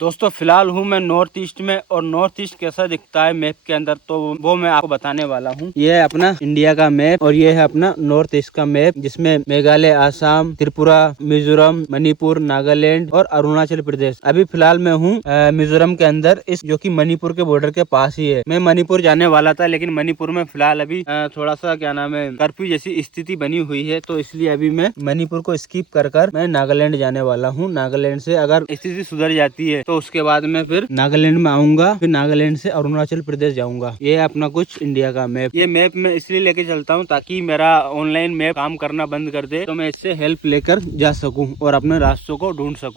दोस्तों फिलहाल हूँ मैं नॉर्थ ईस्ट में, और नॉर्थ ईस्ट कैसा दिखता है मैप के अंदर तो वो मैं आपको बताने वाला हूँ। ये है अपना इंडिया का मैप और ये है अपना नॉर्थ ईस्ट का मैप, जिसमें मेघालय, आसाम, त्रिपुरा, मिजोरम, मणिपुर, नागालैंड और अरुणाचल प्रदेश। अभी फिलहाल मैं हूँ मिजोरम के अंदर, इस जो कि मणिपुर के बॉर्डर के पास ही है। मैं मणिपुर जाने वाला था, लेकिन मणिपुर में फिलहाल अभी थोड़ा सा क्या नाम है कर्फ्यू जैसी स्थिति बनी हुई है, तो इसलिए अभी मैं मणिपुर को स्किप कर मैं नागालैंड जाने वाला हूँ। नागालैंड से अगर स्थिति सुधर जाती है तो उसके बाद मैं फिर नागालैंड में आऊंगा, फिर नागालैंड से अरुणाचल प्रदेश जाऊंगा। ये है अपना कुछ इंडिया का मैप। ये मैप मैं इसलिए लेके चलता हूँ ताकि मेरा ऑनलाइन मैप काम करना बंद कर दे, तो मैं इससे हेल्प लेकर जा सकूं और अपने रास्तों को ढूंढ सकूं।